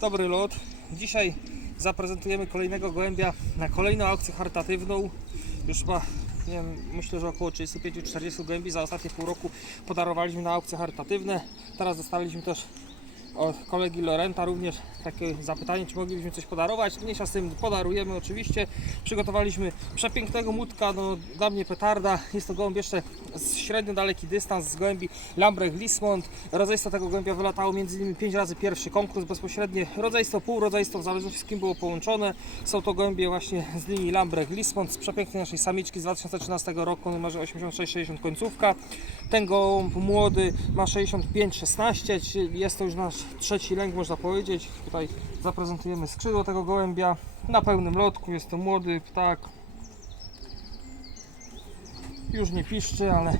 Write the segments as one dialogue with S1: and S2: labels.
S1: Dobry lot. Dzisiaj zaprezentujemy kolejnego gołębia na kolejną aukcję charytatywną. Już chyba, nie wiem, myślę, że około 35-40 gołębi za ostatnie pół roku podarowaliśmy na aukcje charytatywne. Teraz dostaliśmy też od kolegi Lorenta również takie zapytanie, czy moglibyśmy coś podarować. Mniejsza z tym podarujemy oczywiście. Przygotowaliśmy przepięknego mutka, no dla mnie petarda. Jest to gołąb jeszcze z średnio daleki dystans z gołębi Lambrecht Lismont. Rodzajstwo tego gołębia wylatało między innymi 5 razy pierwszy konkurs bezpośrednie. Rodzajstwo, półrodzajstwo, w zależności z kim było połączone. Są to gołębie właśnie z linii Lambrecht Lismont z przepięknej naszej samiczki z 2013 roku, numerze 86-60 końcówka. Ten gołąb młody ma 65-16, czyli jest to już nasz trzeci lęk można powiedzieć. Tutaj zaprezentujemy skrzydło tego gołębia na pełnym lotku. Jest to młody ptak. Już nie piszczy, ale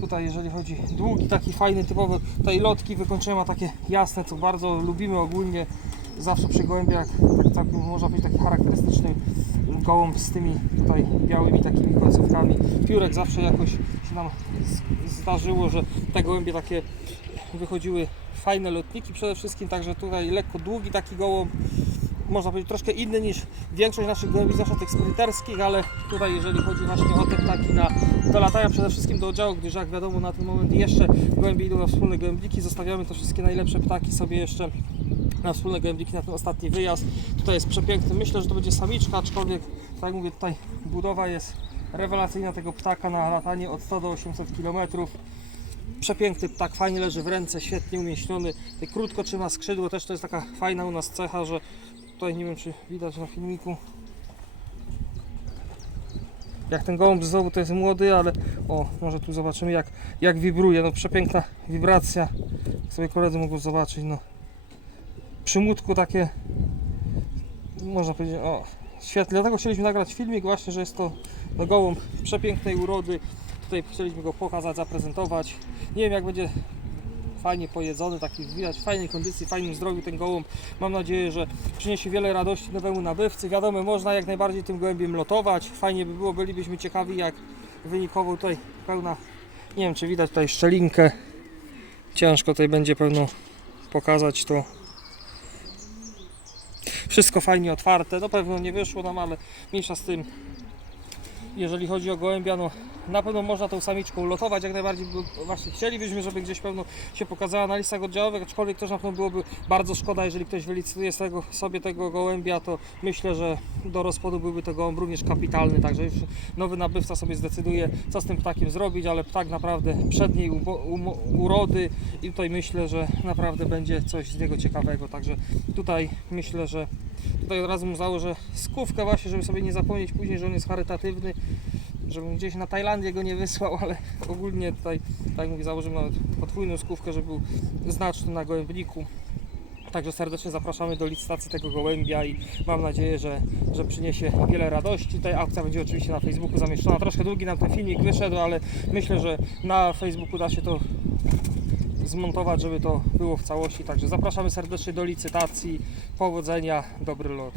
S1: tutaj jeżeli chodzi długi, taki fajny, typowy, tutaj lotki wykończenia ma takie jasne, co bardzo lubimy ogólnie. Zawsze przy gołębiach, tak całkiem można powiedzieć taki charakterystyczny gołąb z tymi tutaj białymi takimi końcówkami. Piórek zawsze jakoś się nam zdarzyło, że te gołębie takie wychodziły fajne lotniki przede wszystkim, także tutaj lekko długi taki gołąb, można powiedzieć troszkę inny niż większość naszych gołębi, zwłaszcza tych sprinterskich, ale tutaj jeżeli chodzi właśnie o te ptaki na, do latania przede wszystkim do oddziału, gdyż jak wiadomo na ten moment jeszcze gołębie idą na wspólne gołębniki, zostawiamy te wszystkie najlepsze ptaki sobie jeszcze na wspólne gołębniki na ten ostatni wyjazd. Tutaj jest przepiękny, myślę, że to będzie samiczka, aczkolwiek tak jak mówię, tutaj budowa jest rewelacyjna tego ptaka na latanie od 100 do 800 km. Przepiękny ptak, fajnie leży w ręce, świetnie umieśniony. Tutaj krótko trzyma skrzydło, też to jest taka fajna u nas cecha, że tutaj nie wiem czy widać na filmiku. Jak ten gołąb znowu to jest młody, ale o, może tu zobaczymy jak, jak wibruje. No przepiękna wibracja. Sobie koledzy mogą zobaczyć. No. Przy takie można powiedzieć, o świetnie. Dlatego chcieliśmy nagrać filmik właśnie, że jest to no, gołąb przepięknej urody. Tutaj chcieliśmy go pokazać, zaprezentować. Nie wiem jak będzie fajnie pojedzony, taki widać w fajnej kondycji, fajnym zdrowiu ten gołąb. Mam nadzieję, że przyniesie wiele radości nowemu nabywcy. Wiadomo, można jak najbardziej tym gołębiem lotować. Fajnie by było, bylibyśmy ciekawi jak wynikowo tutaj pełna, nie wiem czy widać tutaj szczelinkę. Ciężko tutaj będzie pewno pokazać to. Wszystko fajnie otwarte, no pewno nie wyszło nam, ale mniejsza z tym. Jeżeli chodzi o gołębia, no na pewno można tą samiczką lotować, jak najbardziej właśnie chcielibyśmy, żeby gdzieś pewno się pokazała na listach oddziałowych, aczkolwiek też na pewno byłoby bardzo szkoda, jeżeli ktoś wylicytuje tego, sobie tego gołębia, to myślę, że do rozpodu byłby to gołąb również kapitalny, także już nowy nabywca sobie zdecyduje, co z tym ptakiem zrobić, ale ptak naprawdę przedniej urody i tutaj myślę, że naprawdę będzie coś z niego ciekawego, także tutaj myślę, że tutaj od razu mu założę skówkę właśnie, żeby sobie nie zapomnieć później, że on jest charytatywny, żebym gdzieś na Tajlandię go nie wysłał, ale ogólnie tutaj, tak jak mówię, założymy nawet podwójną skówkę, żeby był znaczny na gołębniku. Także serdecznie zapraszamy do licytacji tego gołębia i mam nadzieję, że, że przyniesie wiele radości. Tutaj aukcja będzie oczywiście na Facebooku zamieszczona. Troszkę długi nam ten filmik wyszedł, ale myślę, że na Facebooku da się to zmontować, żeby to było w całości. Także zapraszamy serdecznie do licytacji. Powodzenia, dobry lot.